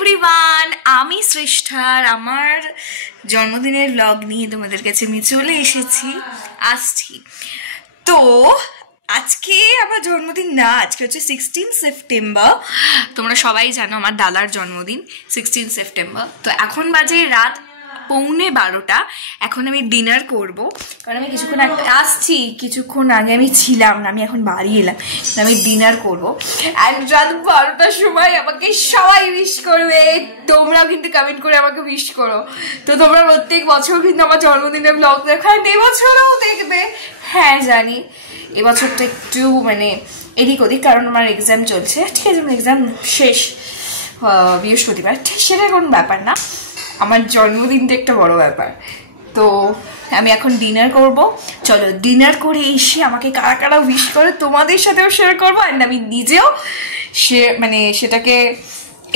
Everyone, আমি শ্রেষ্ঠার আমার জন্মদিনের ব্লগ নিয়ে তোমাদের কাছে আমি চলে আসছি। তো আজকে আমার জন্মদিন না, আজকে হচ্ছে 16 সেপ্টেম্বর। তোমরা সবাই জানো আমার দাদার জন্মদিন 16 সেপ্টেম্বর। তো এখন বাজে রাত 11:15। এখন আমি ডিনার করব, কারণ আমি কিছুক্ষণ আগে আমি ছিলাম না, আমি এখন বাড়ি এলাম, আমি ডিনার করবো। অ্যান্ড রাত 12টার সময় আমাকে সবাই উইশ করবে, তোমরাও কিন্তু কমেন্ট করে আমাকে উইশ করো। তো তোমরা প্রত্যেক বছর কিন্তু আমার জন্মদিনের ব্লগ দেখো, এবছরও দেখবে। হ্যাঁ জানি এবছরটা একটু এদিক ওদিক, কারণ আমার এক্সাম চলছে। ঠিক আছে, আমার এক্সাম শেষ বৃহস্পতিবার, ঠিক সেটা কোনো ব্যাপার না, আমার জন্মদিনটা একটা বড় ব্যাপার। তো আমি এখন ডিনার করব। চলো ডিনার করে এসে আমাকে কারা কারা উইশ করে তোমাদের সাথেও শেয়ার করবো, অ্যান্ড আমি নিজেও সেটাকে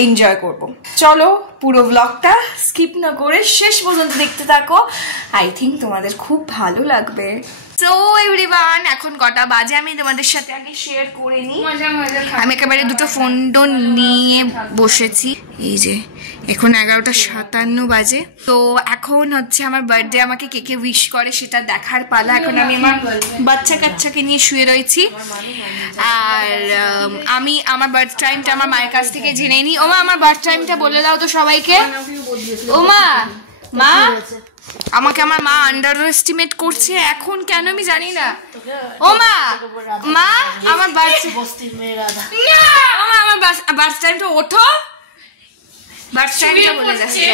এনজয় করব। চলো পুরো ব্লগটা স্কিপ না করে শেষ পর্যন্ত দেখতে থাকো, আই থিঙ্ক তোমাদের খুব ভালো লাগবে। সো এভরিওয়ান, এখন কটা বাজে আমি তোমাদের সাথে আগে শেয়ার করে নিই। আমি একেবারে দুটো ফোন টোন নিয়ে বসেছি। এই যে এখন 11:57 বাজে। তো এখন হচ্ছে আমার বার্থডে, আমাকে কে কে উইশ করে সেটা দেখার পালা। এখন আমি আমার বাচ্চা কাচ্চাকে নিয়ে শুয়ে রয়েছি, আর আমি আমার বার্থ টাইমটা আমার মায়ের কাছ থেকে জেনে নিই। ওমা, আমার বার্থ টাইমটা বলে দাও তো সবাইকে। ওমা, মা আমাকে আমার মা আন্ডার এস্টিমেট করছে এখন, কেন আমি জানি না। ও মা আমার বার্থ টাইমটা ওঠো, বার্থ টাইমটা বলে যাচ্ছে।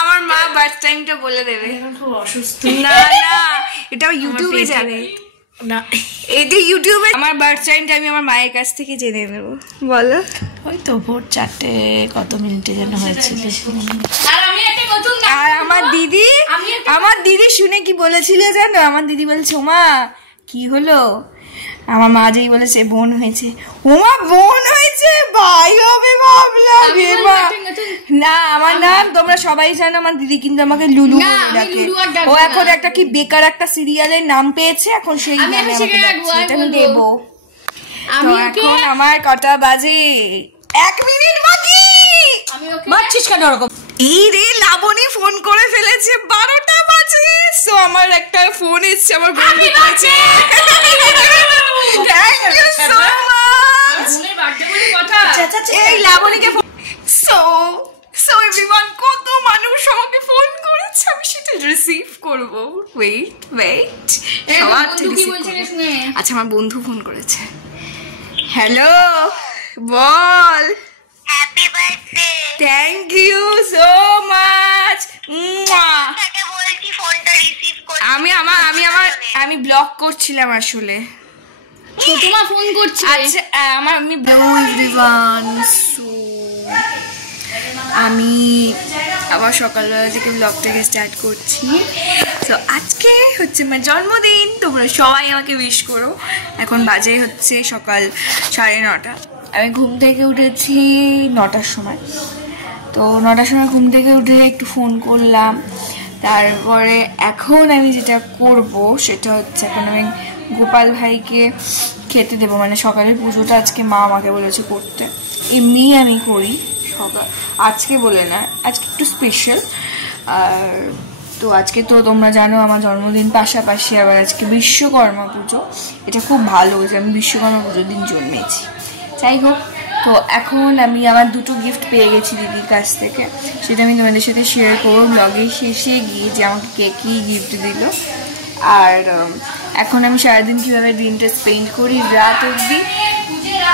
আমার মা বার্থ টাইমটা বলে দেবে। না না, এটা ইউটিউবে যাবে না, এটা ইউটিউবে। আমার বার্থ টাইমটা আমি আমার মায়ের কাছ থেকে জেনে নেবো। বলো। ওই তো ভোর 4টে কত মিনিটে যেন হয়েছিল। আর আমার দিদি শুনে কি বলেছিল জানো? আমার দিদি বলছে, ওমা কি হলো? আমার মা যেই বলেছে বোন হয়েছে, ওমা বোন হয়েছে, ভাই হবে ভাবলাম। না আমার নাম তোমরা সবাই জানো, আমার দিদি কিন্তু আমাকে লুলু বলে ডাকে। ও এখন একটা কি বেকার একটা সিরিয়ালের নাম পেয়েছে, এখন সেই আমি দেবো। এখন আমার কটা বাজে? 1 মিনিট বাকি। মারছিস কেন ওরকম? এই রে, লাবণী ফোন করে ফেলেছে, 12টা বাজে। সো আমার একটা ফোন এসছে, আমার বন্ধু করেছে। Thank you so much. এই লাবণীকে সো এভরিওয়ান, কত মানুষ আমাকে ফোন করেছে, আমি সেটা রিসিভ করব। ওয়েট আচ্ছা, আমার বন্ধু ফোন করেছে। হ্যালো, বল। Happy birthday. Thank you so much. বলছি ফোনটা রিসিভ করতে। আমি ব্লক করছিলাম আসলে। ছোটমা ফোন করছে। আচ্ছা আমি এভরিওয়ান, সো আমি আবার সকালবেলা থেকে ব্লগটাকে স্টার্ট করছি। তো আজকে হচ্ছে আমার জন্মদিন, তোমরা সবাই আমাকে উইশ করো। এখন বাজে হচ্ছে সকাল 9:30। আমি ঘুম থেকে উঠেছি 9টার সময়। তো 9টার সময় ঘুম থেকে উঠে একটু ফোন করলাম। তারপরে এখন আমি যেটা করব সেটা হচ্ছে, এখন আমি গোপাল ভাইকে খেতে দেবো। সকালের পুজোটা আজকে মা আমাকে বলেছে করতে, এমনিই আমি করি সকাল, আজকে বলে না, আজকে একটু স্পেশাল। আর তো আজকে তো তোমরা জানো আমার জন্মদিন, পাশাপাশি আবার আজকে বিশ্বকর্মা পুজো। এটা খুব ভালো যে আমি বিশ্বকর্মা পুজোর দিন জন্মেছি। যাই হোক, তো এখন আমি আমার 2টো গিফট পেয়ে গেছি দিদির কাছ থেকে, সেটা আমি তোমাদের সাথে শেয়ার করবো ব্লগের শেষে গিয়ে, যে আমাকে কে কী গিফট দিল। আর এখন আমি সারাদিন কীভাবে দিনটা স্পেন্ড করি রাত অবধি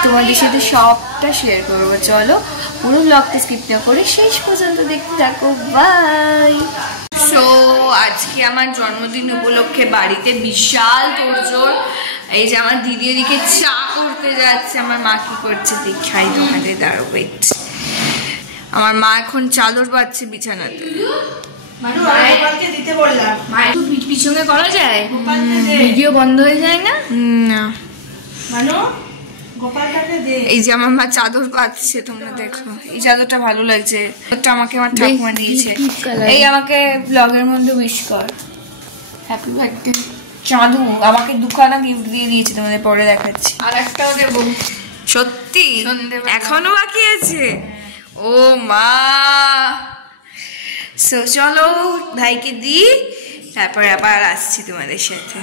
তোমাদের সাথে সবটা শেয়ার করবো। চলো পুরো ব্লগটা স্কিপ না করে শেষ পর্যন্ত দেখতে থাকো। বাই। সো আজকে আমার জন্মদিন উপলক্ষে বাড়িতে বিশাল তোড়জোড়। এই যে আমার দিদি ওদিকে চা করতে যাচ্ছে, আমার মা কি করছে দেখাই তোমাদের, দাঁড়ো ওয়েট। আমার মা এখন চাদর পাচ্ছে বিছানাতে। পিছনে করা যায়, ভিডিও বন্ধ হয়ে যায় না? না। এই যে আমার মা চাদর পাচ্ছে, তোমরা দেখো, এই চাদরটা ভালো লাগছে, চাদরটা আমাকে আমার ঠাকুমা দিয়েছে। এই আমাকে ব্লগের মধ্যে উইশ কর, হ্যাপি বার্থডে। চাঁদু আমাকে 2খানা গিফট দিয়ে দিয়েছে, তোমাদের পরে দেখাচ্ছি। আর একটাও দেবো। সত্যি এখনো বাকি আছে? ও মা, সো চলো ভাইকে দিই, তারপর আবার আসছি তোমাদের সাথে।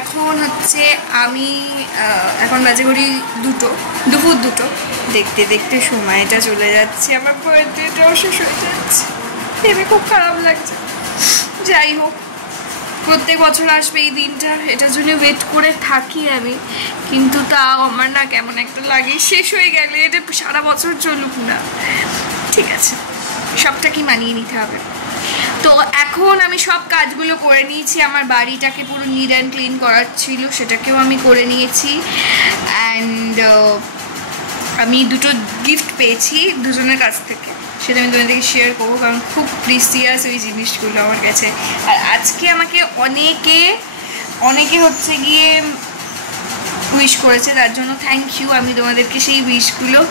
এখন হচ্ছে আমি এখন বাজে ঘড়ি দুপুর 2টো। দেখতে দেখতে সময়টা চলে যাচ্ছে, আমার বার্থডেটাও শেষ হয়ে যাচ্ছে, ভেবে খুব খারাপ লাগছে। যাই হোক, প্রত্যেক বছর আসবে এই দিনটা, এটার জন্য ওয়েট করে থাকি আমি, কিন্তু তাও আমার না কেমন একটা লাগে শেষ হয়ে গেলে এটা সারা বছর চলুক না। ঠিক আছে, সবটা কি মানিয়ে নিতে হবে। তো এখন আমি সব কাজগুলো করে নিয়েছি, আমার বাড়িটাকে পুরো নিট অ্যান্ড ক্লিন করার ছিল, সেটাকেও আমি করে নিয়েছি। অ্যান্ড আমি 2টো গিফট পেয়েছি দুজনের কাছ থেকে, সেটা আমি তোমাদেরকে শেয়ার করবো, কারণ খুব প্রিসিয়াস ওই জিনিসগুলো আমার কাছে। আর আজকে আমাকে অনেকে হচ্ছে গিয়ে উইশ করেছে, তার জন্য থ্যাংক ইউ। আমি তোমাদেরকে সেই উইশগুলো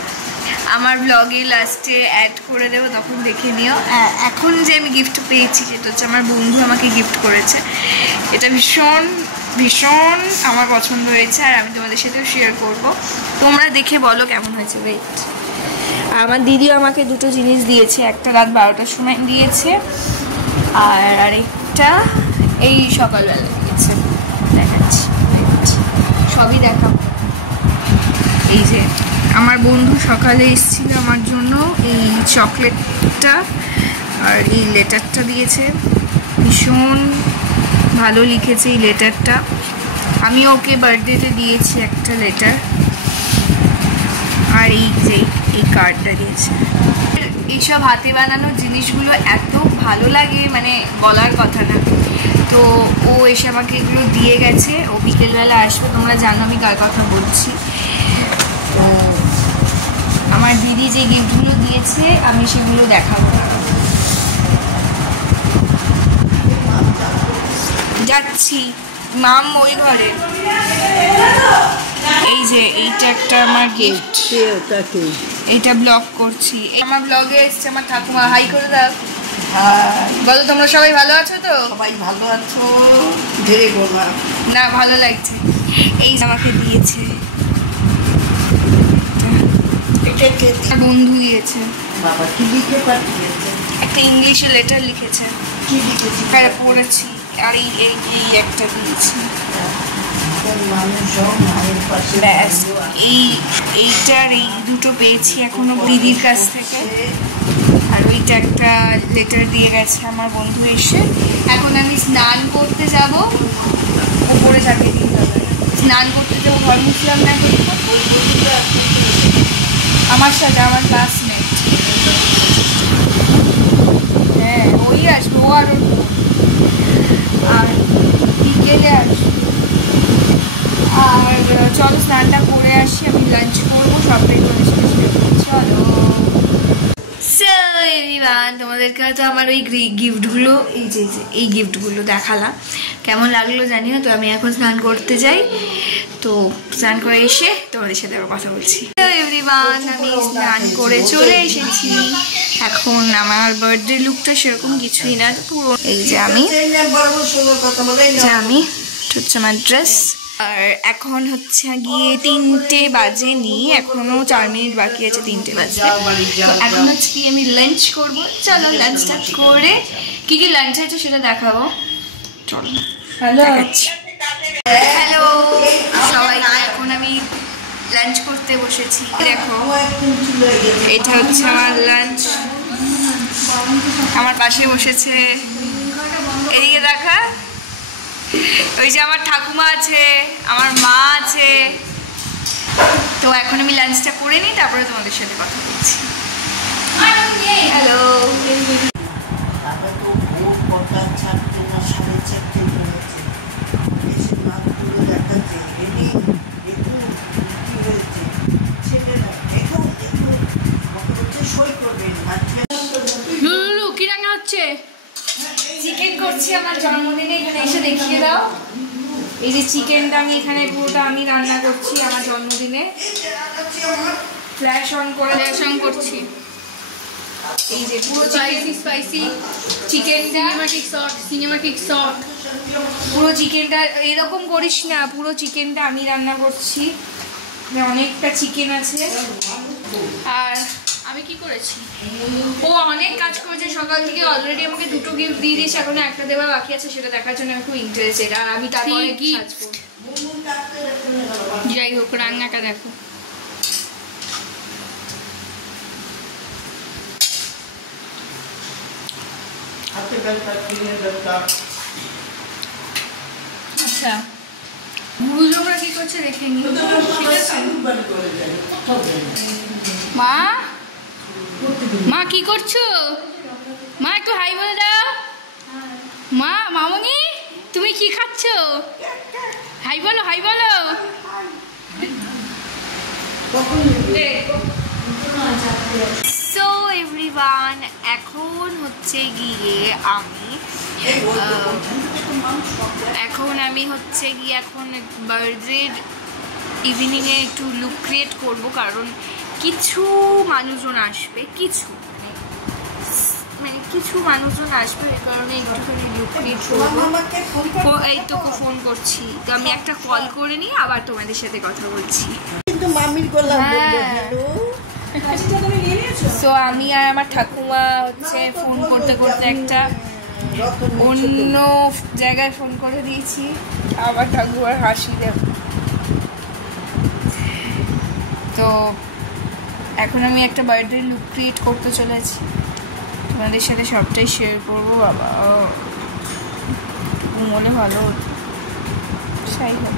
আমার ব্লগে লাস্টে অ্যাড করে দেবো, তখন দেখে নিও। এখন যে আমি গিফট পেয়েছি সেটা হচ্ছে আমার বন্ধু আমাকে গিফট করেছে, এটা ভীষণ ভীষণ আমার পছন্দ হয়েছে, আর আমি তোমাদের সাথেও শেয়ার করব, তোমরা দেখে বলো কেমন হয়েছে। ওয়েট, আমার দিদিও আমাকে 2টো জিনিস দিয়েছে, একটা রাত 12টার সময় দিয়েছে, আর আরেকটা এই সকালবেলা দিয়েছে। দেখাচ্ছি, সবই দেখাবো। এই যে আমার বন্ধু সকালে এসেছিল আমার জন্য এই চকলেটটা আর এই লেটারটা দিয়েছে, ভীষণ ভালো লিখেছে এই লেটারটা। আমি ওকে বার্থডেতে দিয়েছি একটা লেটার, আর এই যে এই কার্ডটা দিয়েছে। এইসব হাতে বানানো জিনিসগুলো এত ভালো লাগে, মানে বলার কথা না। তো ও এসে আমাকে এগুলো দিয়ে গেছে, ও বিকেলবেলা আসবে, তোমরা জানো আমি কার কথা বলছি। তো আমার দিদি যে গিফটগুলো দিয়েছে আমি সেগুলো দেখাবো। যাচ্ছি মাম ওই ঘরে। এই যে এইটা একটা আমার গিফট, এইটা ব্লগ করছি। আমার ব্লগে এসছে আমার ঠাকুমা, হাই করে দাও। বলো তোমরা সবাই ভালো আছো তো? সবাই ভালো আছো? না, ভালো লাগছে। এই আমাকে দিয়েছে, বন্ধু দিয়েছে। বাবা কি লিখে পাঠিয়েছে? একটা ইংলিশে লেটার লিখেছে, কি লিখেছি পড়েছি। আর এই একটা দিয়েছি। ব্যাস, এইটার এই 2টো পেয়েছি এখনো দিদির কাছ থেকে। আর ওইটা একটা লেটার দিয়ে গেছে আমার বন্ধু এসে। এখন আমি স্নান করতে যাব, ওপরে যাকে দিতে হবে। স্নান করতে যাবো, ঘর মুছলাম না এখন। আমার সাথে আমার ক্লাসমেট, হ্যাঁ ওই আসবে, ও আর আর বিকেলে আসবে। আর চলো স্নানটা করে আসি, আমি লাঞ্চ করবো, সবটাই করে চলো। তোমাদেরকে হয়তো আমার ওই গিফটগুলো, এই গিফটগুলো দেখালাম, কেমন লাগলো জানিও। তো আমি এখন স্নান করতে যাই, তো স্নান করে এসে তোমাদের সাথে আবার কথা বলছি। এভরিওয়ান, আমি স্নান করে চলে এসেছি। এখন আমার বার্থডে লুকটা সেরকম কিছুই না, পুরো এই যে আমি হচ্ছে আমার ড্রেস। আর এখন হচ্ছে গিয়ে 3টে বাজেনি, এখনো 4 মিনিট বাকি আছে 3টে বাজে। এখন হচ্ছে কি আমি লাঞ্চ করবো, চলো লাঞ্চটা করে কি কি লাঞ্চ আছে সেটা দেখাবো, চলো দেখাচ্ছি। হ্যালো সবাই, এখন আমি লাঞ্চ করতে বসেছি। দেখো এটা হচ্ছে আমার লাঞ্চ, আমার পাশে বসেছে, এদিকে দেখা ওই যে আমার ঠাকুমা আছে, আমার মা আছে। তো এখন আমি লাঞ্চটা করে নিই, তারপরে তোমাদের সাথে কথা বলছি। হ্যালো। কি রান্না হচ্ছে? চিকেন করছি আমার জন্মদিনে, এখানে এসে দেখিয়ে দাও। এই যে চিকেনটা আমি এখানে পুরোটা আমি রান্না করছি আমার জন্মদিনে। ফ্ল্যাশ অন করছি। এই যে পুরো স্পাইসি চিকেনটা, সিনেমাটিক শট। পুরো চিকেনটা এরকম করিস না, পুরো চিকেনটা আমি রান্না করছি। অনেকটা চিকেন আছে। আর আমি কি করেছি? ও অনেক কাজ করেছে সকাল থেকে, অলরেডি আমাকে 2টো গিফট দিয়ে দিয়েছে, এখন একটা দেওয়া বাকি আছে, সেটা দেখার জন্য আমি খুব ইন্টারেস্টেড। আর আমি তারপরে সাজবো। যাই হোক, রান্নাটা দেখো। আচ্ছা, গুরুজনরা কি করছে দেখে নি। মা, মা কি করছো? মা একটু হাই বলে দাও। মা, মামনি তুমি কি খাচ্ছ? হাই বলো, হাই বলো। সো এভরিওয়ান, এখন হচ্ছে গিয়ে আমি এখন বার্থডের ইভিনিংয়ে একটু লুক ক্রিয়েট করবো, কারণ কিছু মানুষজন আসবে, কিছু মানুষজন আসবে, এই কারণে একটুখানি লুক ক্রিয়েট করবো। এই তো ফোন করছি, তো আমি একটা কল করে নিয়ে আবার তোমাদের সাথে কথা বলছি। তো আমি আর আমার ঠাকুমা হচ্ছে ফোন করতে করতে একটা অন্য জায়গায় ফোন করে দিয়েছি। আবার ঠাকুমার হাসি দেব। তো এখন আমি একটা বার্থডে লুক ক্রিয়েট করতে চলেছি, তোমাদের সাথে সবটাই শেয়ার করবো। বাবা মনে ভালো সাই হোক।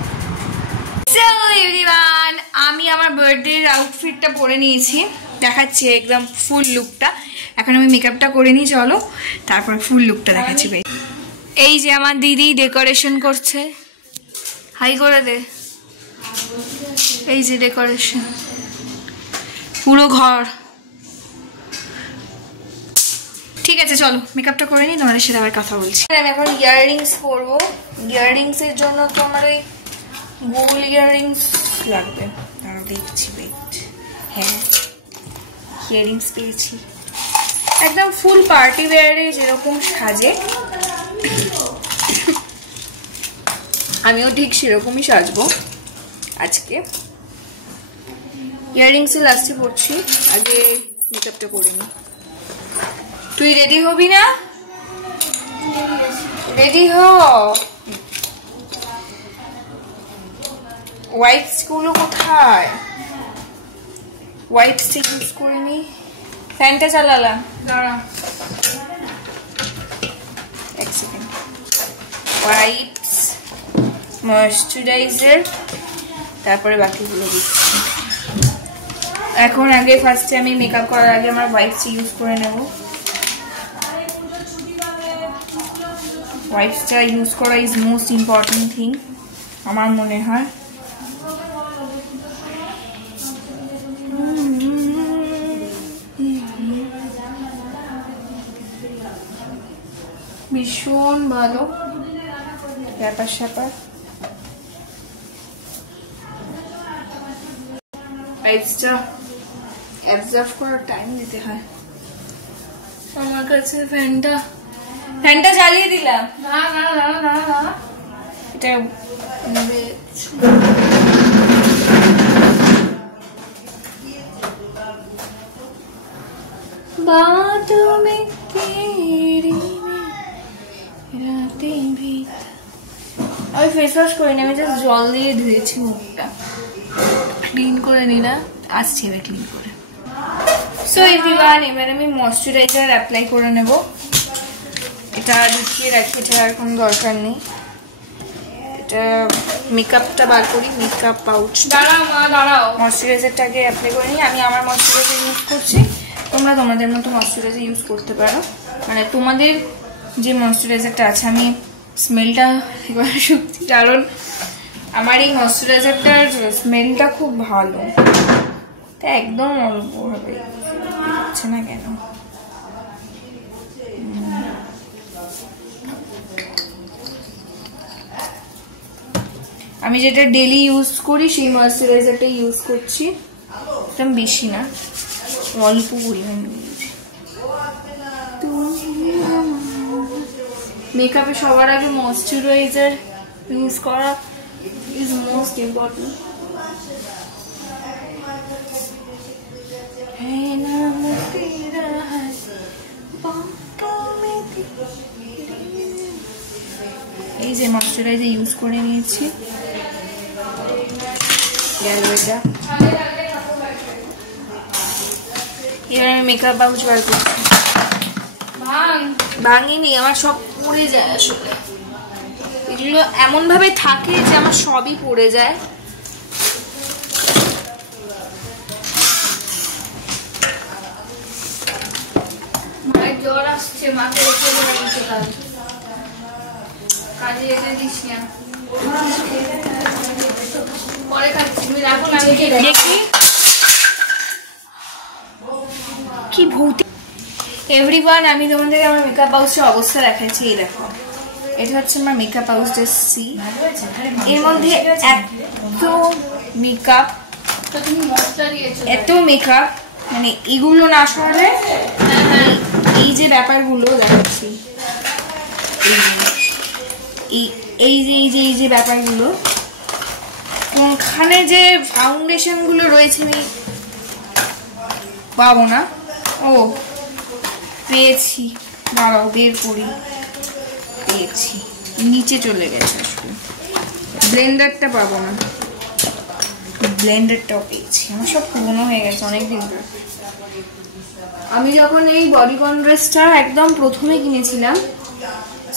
সো এভরিওয়ান, আমি আমার বার্থডের আউটফিটটা পরে নিয়েছি, দেখাচ্ছি একদম ফুল লুকটা। এখন আমি মেকআপটা করে নিই, চলো তারপর ফুল লুকটা দেখাচ্ছি। এই যে আমার দিদি ডেকোরেশন করছে, হাই করে দে। এই যে ডেকোরেশন পুরো ঘর। ঠিক আছে, চলো মেকআপটা করে নিই, তোমাদের সাথে আবার কথা বলছি। আমি এখন ইয়াররিংস পরবো। ইয়াররিংসের জন্য তো আমার ওই গোল ইয়াররিংস লাগবে, আমি দেখছি। হ্যাঁ, ইয়াররিংস পেয়েছি, একদম ফুল পার্টি ওয়্যারে যেরকম সাজে আমিও ঠিক সেরকমই সাজবো আজকে। ইয়াররিংসে লাস্টে পড়ছি, আগে মেকআপটা করে নি। তুই রেডি হবি না? রেডি হ। ওয়াইপস গুলো কোথায়? ওয়াইপস ইউজ করে নি। ফ্যানটা চালালাম, দাঁড়া এক সেকেন্ড। ওয়াইপস, ময়শ্চারাইজার, তারপরে বাকিগুলো দিচ্ছি। এখন আগে ফার্স্টে আমি মেকআপ করার আগে আমার ওয়াইপস ইউজ করে নেব। ওয়াইপসটা ইউজ করা ইজ মোস্ট ইম্পর্টেন্ট থিং আমার মনে হয়। ভীষণ ভালো ব্যাপার স্যাপার। ওয়াইপসটা অ্যাবজর্ব করার টাইম দিতে হয়। আমার কাছে ফ্যানটা জ্বালিয়ে দিলাম। এটা बातों में तेरी रातें भी। আমি ফেস ওয়াশ করিনি, আমি জাস্ট জল দিয়ে ধুয়েছি মুখটা, ক্লিন করে নিলাম। আসছি এবার ক্লিন করে। সো এভরিওয়ান, এবার আমি ময়শ্চারাইজার অ্যাপ্লাই করে নেব। এটা লুকিয়ে রাখি, এটা আর কোনো দরকার নেই। এটা মেকআপটা বার করি, মেকআপ পাউচ। দাঁড়াও মা দাঁড়াও, ময়শ্চারাইজারটাকে অ্যাপ্লাই করে নিই। আমি আমার ময়শ্চারাইজার ইউজ করছি, তোমরা তোমাদের মতো ময়শ্চারাইজার ইউজ করতে পারো। মানে তোমাদের যে ময়শ্চারাইজারটা আছে, আমি স্মেলটা এবার সত্যি, কারণ আমার এই ময়শ্চারাইজারটার স্মেলটা খুব ভালো, তা একদম অল্প হবে হচ্ছে না কেন। আমি যেটা ডেলি ইউজ করি সেই ময়শ্চারাইজারটা ইউজ করছি, একদম বেশি না, অল্প পরিমাণ। মেকআপে সবার আগে ময়শ্চারাইজার ইউজ করা ইজ মোস্ট ইম্পর্টেন্ট। এই যে ময়শ্চারাইজার ইউজ করে নিয়েছি, এটা এবার আমি মেকআপ পাউচ বার করছি। ভাঙিনি, আমার সব পড়ে যায় আসলে, এগুলো এমন ভাবে থাকে যে আমার সবই পড়ে যায়। মায়ের জ্বর আসছে, মাকে রেখে দিয়েছে, কাজে রেখে দিস না, পরে খাচ্ছি, তুমি রাখো না, আমি দেখি কি ভৌতিক। এভরিওয়ান, আমি তোমাদের আমার মেকআপ পাউচের অবস্থা দেখাচ্ছি। এই দেখো, এটা হচ্ছে আমার মেকআপ পাউচ সি। এর মধ্যে এত মেকআপ, এত মেকআপ, মানে এগুলো না সরালে এই যে ব্যাপারগুলো দেখাচ্ছি, এই যে ব্যাপারগুলো, কোনখানে যে ফাউন্ডেশন গুলো রয়েছে আমি পাবো না। ও পেয়েছি, দাঁড়াও বের করি, পেয়েছি, নিচে চলে গেছে আসলে। ব্লেন্ডারটা পাবো না, ব্লেন্ডারটাও পেয়েছি। আমার সব পুরনো হয়ে গেছে অনেকদিন ধরে। আমি যখন এই বডিকন ড্রেসটা একদম প্রথমে কিনেছিলাম,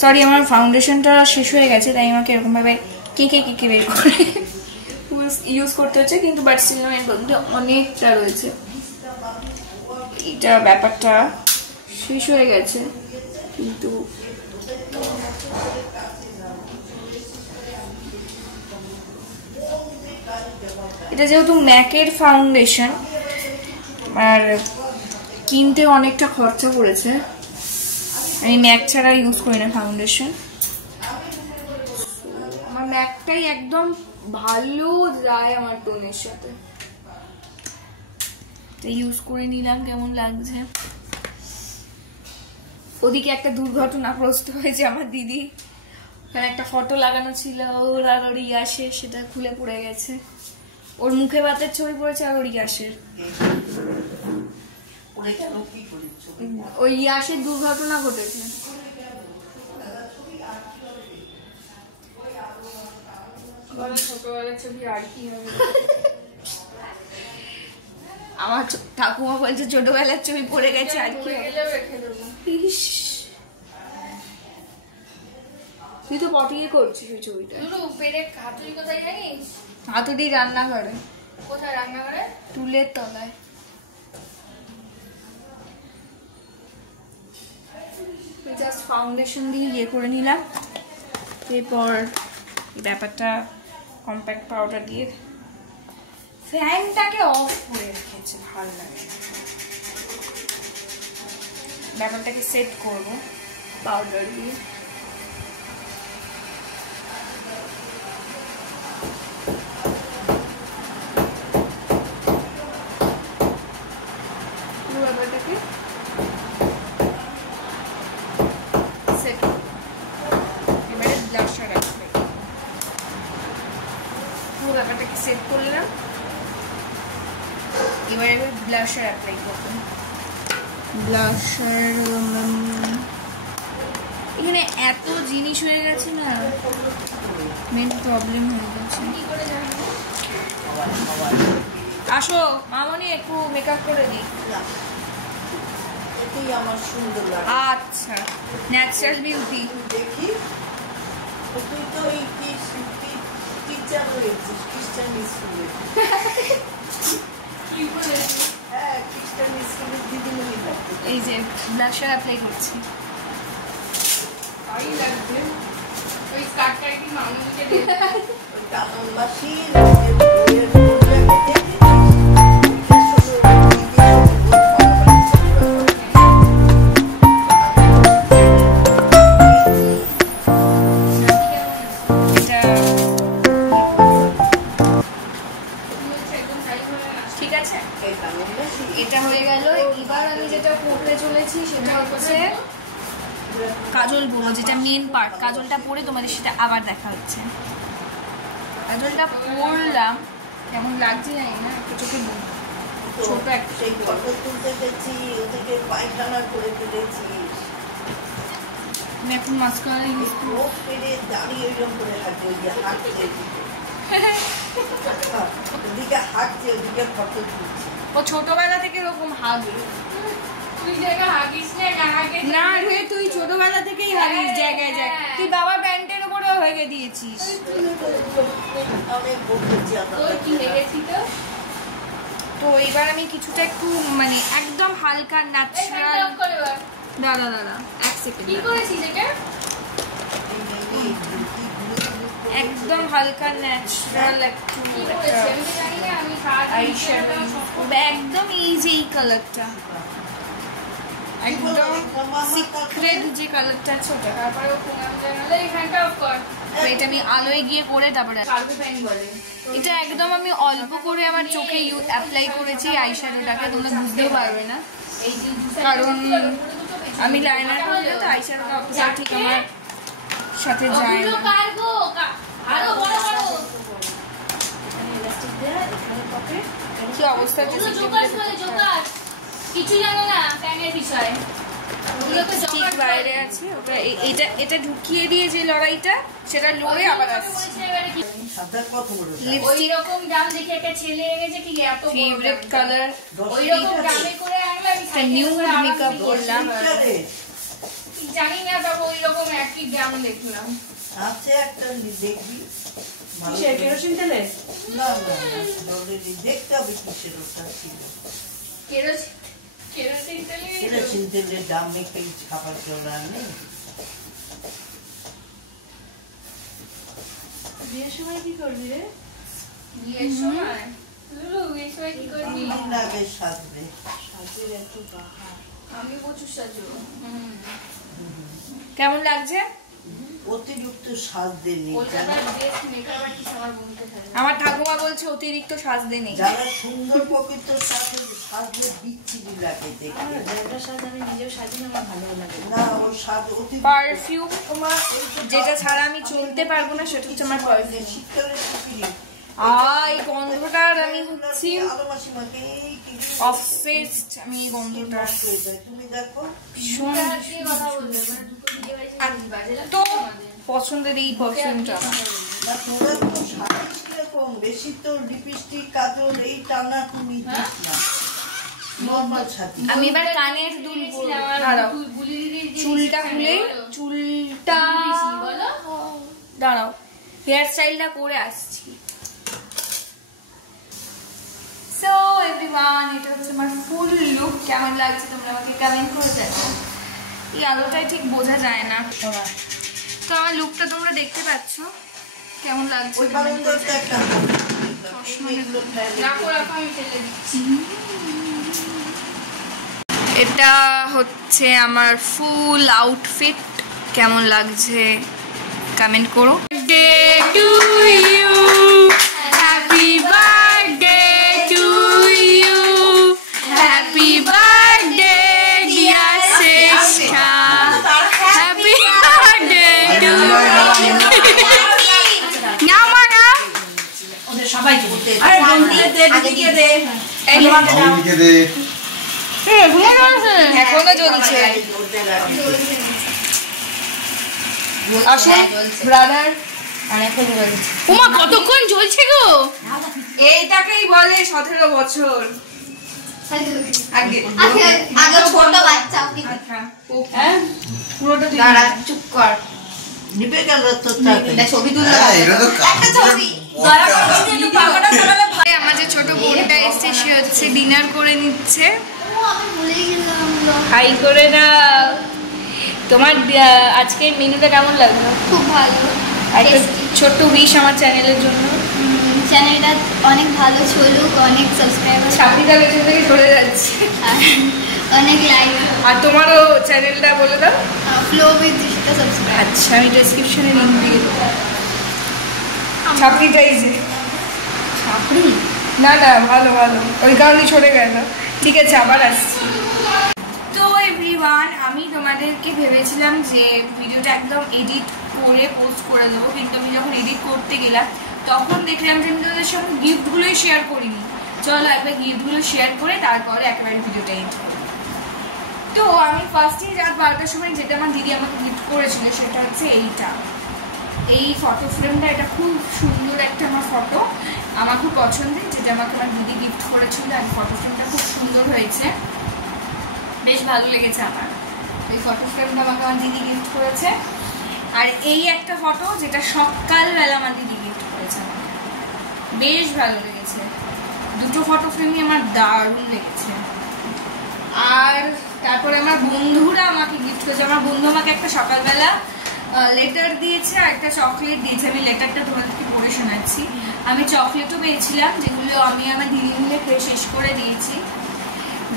সরি আমার ফাউন্ডেশনটা শেষ হয়ে গেছে, তাই আমাকে এরকম ভাবে কে বের করে ইউজ করতে হচ্ছে, কিন্তু বাট স্টিল এর মধ্যে অনেকটা রয়েছে। এটা ব্যাপারটা শেষ হয়ে গেছে, কিন্তু এটা যেহেতু ম্যাকের ফাউন্ডেশন আর কিনতে অনেকটা খরচা পড়েছে, আমি ম্যাক ছাড়া ইউজ করি না ফাউন্ডেশন। আমার ম্যাকটাই একদম ভালো যায় আমার টোনের সাথে, তো ইউজ করে নিলাম কেমন লাগছে। ওদিকে একটা দুর্ঘটনাগ্রস্ত হয়েছে আমার দিদি, ওখানে একটা ফটো লাগানো ছিল, ওর আর ওর ইয়াসের, সেটা খুলে পড়ে গেছে। ওর মুখে ভাতের ছবি পড়েছে আর ওর ইয়াসের, ওই ইয়াসের দুর্ঘটনা ঘটেছে। ছোটবেলার ছবি আর কি হবে, আমার ঠাকুমা বলছে ছোটবেলার ছবি পড়ে গেছে আর কি। তুই তো পটিয়ে করছিস ওই ছবিটা। হাতুড়ি কোথায় জানিস? হাতুড়ি রান্না করে। কোথায় রান্না করে? টুলের তলায়। জাস্ট ফাউন্ডেশন দিয়ে ইয়ে করে নিলাম, এরপর ব্যাপারটা কম্প্যাক্ট পাউডার দিয়ে ফ্যানটাকে অফ করে রেখেছে, ভালো লাগে। ব্যাপারটাকে সেট করবো পাউডার দিয়ে। ব্যাপারটাকে সেট, এবারে ব্লাশার আসবে, পুরো ব্যাপারটাকে সেট করলাম। এবারে ব্লাশার অ্যাপ্লাই করবো। ব্লাশার এখানে এত জিনিস হয়ে গেছে না, মেন প্রবলেম হয়ে গেছে। আসো মামনি, একটু মেকআপ করে দিই। আচ্ছা, ন্যাচারাল বিউটি। তুই তো এই টিচার হয়েছিস খ্রিস্টান স্কুলে। কি বলেছিস? হ্যাঁ, খ্রিস্টান স্কুলের দিদিমণি লাগতো। এই যে ব্লাশার অ্যাপ্লাই করছি। ভালোই লাগছে। ওই স্কার্টটা কি মামুনিকে দিয়ে ওই টানবাসী বইয়ের বইটাকে দেখেছিস? ওইটার সঙ্গে ঠিক আছে, এটা হয়ে গেল। এবার আমি যেটা করতে চলেছি সেটা হচ্ছে কাজল পরবো, যেটা মেন পার্ট। কাজলটা পরে তোমাদের সেটা আবার দেখা হচ্ছে। কাজলটা পরলাম, কেমন লাগছে জানি না, একটু চোখে ছোট একটা। সেই ফটো তুলতে গেছি, ওদিকে পায়খানা করে ফেলেছি। আমি এখন মাস্কারা ইউজ করবো। লোক পেরে দাঁড়িয়ে ওইরকম করে হাঁটছে, ওই যে হাঁটছে ওদিকে হাঁটছে, ওদিকে ফটো তুলছে। ও ছোটবেলা থেকে এরকম হাগে। তুই জায়গা হাগিস না রে, তুই ছোটবেলা থেকেই হাগিস জায়গায় জায়গায়। তুই বাবার প্যান্টের উপরেও হেগে দিয়েছিস। অনেক বকেছি তোর কি লেগেছি তো? তো এবার আমি কিছুটা একটু মানে একদম হালকা ন্যাচারাল। দাদা দাদা এক সেকেন্ড, কি করেছিস এটা? একদম হালকা ন্যাচারাল একটু কি করেছিস আমি তো জানি না। আমি সারাদিন আইশ্যাডো একদম এই যে এই কালারটা, একদম সিক্রেট যে কালারটা আছে ওটা। তারপরে ও ফোন জানালে এখানটা অফ কর। তো এটা আমি আলোয় গিয়ে করে তারপরে কালকে প্যান্ট বলে। এটা একদম আমি অল্প করে আমার চোখে অ্যাপ্লাই করেছি আইশ্যাডোটাকে, তোমরা বুঝতেও পারবে না এই যে কারণ আমি লাইনার করলে তো আইশ্যাডোটা অতটা ঠিক আমার সাথে যায় দুটো না। কারগো আরো বড় বড় কি অবস্থা যে ওগুলো জোকার্স বলে, জোকার্স। কিছু জানো না প্যানের বিষয়। ওগুলো তো ঠিক জোকার্স বাইরে আছে ওটা। এটা ঢুকিয়ে দিয়ে যে লড়াইটা সেটা লড়ে আবার আসছে। সাদা কত বড় ওই রকম দাম দেখে একটা ছেলে এনেছে কি এত ফেভারিট কালার। ওই রকম দামে করে আনলে আমি সাইকেল নিউ করে আরামসে মেকআপ নিয়ে করলাম। জানি না, তবে ওই রকম একই দাম দেখলাম। আছে একটা দেখবি কিসের, কেরোসিন তেলে? না না অলরেডি দেখতে হবে কিসের ওটা ছিল। কেরোসিন তেলে কেরোসিন তেলের দাম মেখে খাবার চলা নেই। বিয়ের সময় কি করবি রে? বিয়ের সময় বিয়ের সময় কি করবি? দিন আগে সাজবে। আমি প্রচুর সাজবো। কেমন লাগছে? অতিরিক্ত সাজতে নেই। কলকাতার বেস্ট মেকআপ আর্টিস্ট আমার বোনকে থাকে। আমার ঠাকুমা বলছে অতিরিক্ত সাজতে নেই। যারা সুন্দর প্রকৃত সাজলে বিচ্ছিরি লাগে দেখতে। একটা সাজ আমি নিজেও সাজি না, আমার ভালো লাগে না ও সাজ অতিরিক্ত। পারফিউম যেটা ছাড়া আমি চলতে পারবো না সেটা হচ্ছে আমার পারফিউম। শীতকালে শিশিরি। এই গন্ধটার আমি হচ্ছি আলো মাসি মাকে অবসেসড। আমি এই গন্ধটা তুমি দেখো ভীষণ কথা বলবে, মানে দুটো ভিডিও বাজে তো পছন্দের এই পারফিউমটা। না তোরা তো সাজিস কিরকম, বেশি তো লিপস্টিক কাজল এই টানা তুমি দিস না, নর্মাল সাজি। আমি এবার কানের দুল দাঁড়াও, চুলটা খুলে চুলটা বলো দাঁড়াও হেয়ার স্টাইলটা করে আসছি। সো এভরিওয়ান, এটা হচ্ছে আমার ফুল লুক। কেমন লাগছে তোমরা আমাকে কমেন্ট করে জানাও। এই আলোটায় ঠিক বোঝা যায় না, তো আমার লুকটা তোমরা দেখতে পাচ্ছ কেমন লাগছে। ওই কারণে তো একটা রাখো রাখো, আমি ফেলে দিচ্ছি। এটা হচ্ছে আমার ফুল আউটফিট। কেমন লাগছে কমেন্ট করো। Day to you, happy birthday to you, happy birthday dear Shreshtha, happy birthday to নাও মা নাও। এখনো জ্বলছে। আসুন ব্রাদার। উমা কতক্ষণ জ্বলছে গো? এইটাকেই বলে 17 বছর আগে। আগে ছোট বাচ্চা পুরোটা চুপ কর। নিবে গেল তো তাড়াতাড়ি। ছবি তুলতে একটা ছবি আমার যে ছোট বোনটা এসছে সে হচ্ছে ডিনার করে নিচ্ছে। হাই করে দাও। তোমার আজকের মেনুটা কেমন লাগলো? খুব ভালো, একটা ছোট্ট উইশ আমার চ্যানেলের জন্য। চ্যানেলটা অনেক ভালো চলুক, অনেক সাবস্ক্রাইবার, সামরিকা বেঁচে থেকে চলে যাচ্ছে। অনেক লাইক। আর তোমারও চ্যানেলটা বলে দাও। Flow with Drishtita subscribe. আচ্ছা, আমি ডেসক্রিপশনে লিঙ্ক দিয়ে দেবো। ছাপড়িটা ইজি। ছাপড়ি না না, ভালো ভালো, ওই কারণেই ছড়ে গেল। ঠিক আছে, আবার আসছি। তো এভরিওয়ান, আমি তোমাদেরকে ভেবেছিলাম যে ভিডিওটা একদম এডিট করে পোস্ট করে দেবো, কিন্তু আমি যখন এডিট করতে গেলাম তখন দেখলাম যে আমি তোমাদের সঙ্গে গিফটগুলোই শেয়ার করিনি। চলো একবার গিফটগুলো শেয়ার করে তারপরে একেবারে ভিডিওটা এডিট করি। তো আমি ফার্স্টেই রাত 12টার সময় যেটা আমার দিদি আমাকে গিফট করেছিল সেটা হচ্ছে এইটা, এই ফটো ফ্রেমটা। এটা খুব সুন্দর একটা আমার ফটো, আমার খুব পছন্দের, যেটা আমাকে আমার দিদি গিফট করেছিল। আর ফটো ফ্রেমটা খুব সুন্দর হয়েছে, বেশ ভালো লেগেছে আমার। এই ফটো ফ্রেমটা আমাকে আমার দিদি গিফট করেছে। আর এই একটা ফটো যেটা সকালবেলা আমার দিদি গিফট করেছে আমাকে, বেশ ভালো লেগেছে। দুটো ফটো ফ্রেমই আমার দারুণ লেগেছে। আর তারপরে আমার বন্ধুরা আমাকে গিফট করেছে। আমার বন্ধু আমাকে একটা সকালবেলা লেটার দিয়েছে আর একটা চকলেট দিয়েছে। আমি লেটারটা তোমাদেরকে পড়ে শোনাচ্ছি। আমি চকলেটও পেয়েছিলাম, যেগুলো আমি আমার দিদি মিলে খেয়ে শেষ করে দিয়েছি।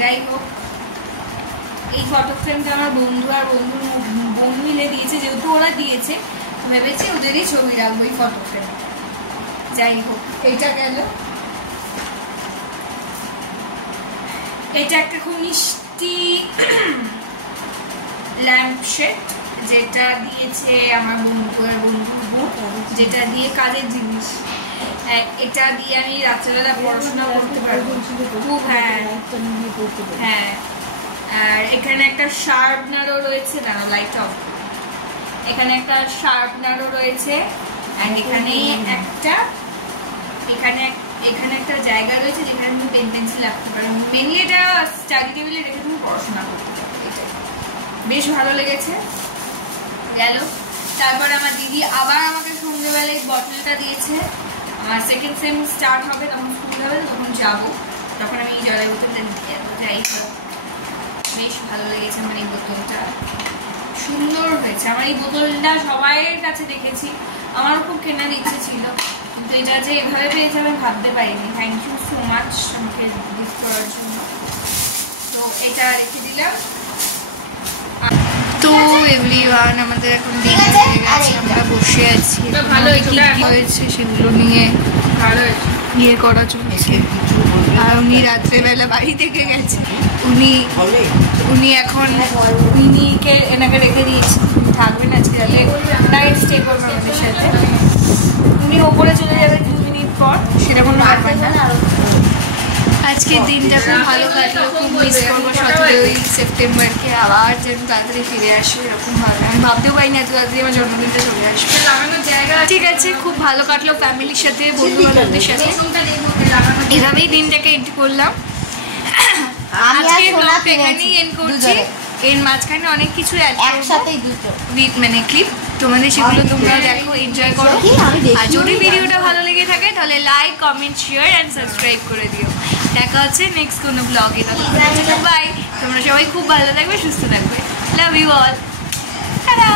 যাই হোক, এই ফটো ফ্রেমটা আমার বন্ধু আর বন্ধুর বোন মিলে দিয়েছে, যেহেতু ওরা দিয়েছে ভেবেছি ওদেরই ছবি রাখবো এই ফটো ফ্রেমে। যাই হোক, এইটা গেল। এটা একটা খুব মিষ্টি ল্যাম্পশেড, যেটা দিয়েছে আমার বন্ধু আর বন্ধুর বোন, যেটা দিয়ে কাজের জিনিস। এটা দিয়ে আমি রাত্রেবেলা পড়াশোনা করতে পারবো খুব। হ্যাঁ, আর এখানে একটা শার্পনারও রয়েছে। দাঁড়াও, লাইট অফ। এখানে একটা শার্পনারও রয়েছে। অ্যান্ড এখানে একটা জায়গা রয়েছে যেখানে তুমি পেন পেন্সিল রাখতে পারো। মেনলি এটা স্টাডি টেবিলে রেখে তুমি পড়াশোনা করতে পারো। এটা বেশ ভালো লেগেছে। গেল। তারপর আমার দিদি আবার আমাকে সন্ধ্যেবেলায় বটলটা দিয়েছে। আমার সেকেন্ড সেম স্টার্ট হবে, তখন স্কুল হবে, তখন যাবো, তখন আমি এই জলের বোতলটা নিতে যাবো। যাই হোক, বেশ ভালো লেগেছে আমার এই বোতলটা, সুন্দর হয়েছে। আমার এই বোতলটা সবাইয়ের কাছে দেখেছি, আমারও খুব কেনার ইচ্ছে ছিল, কিন্তু এটা যে এভাবে পেয়েছে আমি ভাবতে পারিনি। থ্যাংক ইউ সো মাচ আমাকে গিফট করার জন্য। তো এটা রেখে দিলাম। তো এভরিওয়ান, আমাদের এখন ডিনার হয়ে গেছে, আমরা বসে আছি। ভালো কি হয়েছে সেগুলো নিয়ে ইয়ে করা চলছে। আর উনি রাত্রেবেলা বাড়ি থেকে গেছে। উনি এখন এনাকে রেখে দিয়েছি, থাকবেন আজকে, নাইট স্টে করবেন আমাদের সাথে। উনি ওপরে চলে যাবেন 2 মিনিট পর, সেটা কোনো ব্যাপার না। আজকের দিনটা খুব ভালো কাটলো, খুব মিস করবো 17ই সেপ্টেম্বরকে। আবার যেন তাড়াতাড়ি ফিরে আসে, এরকম ভাবে আমি ভাবতেও পারি না এত তাড়াতাড়ি আমার জন্মদিনটা চলে আসবে। ঠিক আছে, খুব ভালো কাটলো ফ্যামিলির সাথে, বন্ধু বান্ধবদের সাথে। এভাবেই দিনটাকে এন্ড করলাম। আজকে ব্লগটা এখানেই এন্ড করছি। এর মাঝখানে অনেক কিছু একসাথেই মানে ক্লিপ, তোমাদের সেগুলো তোমরা দেখো, এনজয় করো। আর যদি ভিডিওটা ভালো লেগে থাকে তাহলে like, comment, share and subscribe করে দিও। দেখা হচ্ছে নেক্সট কোনো ব্লগে। বাই। তোমরা সবাই খুব ভালো থাকবে, সুস্থ থাকবে। Love you all. টাটা।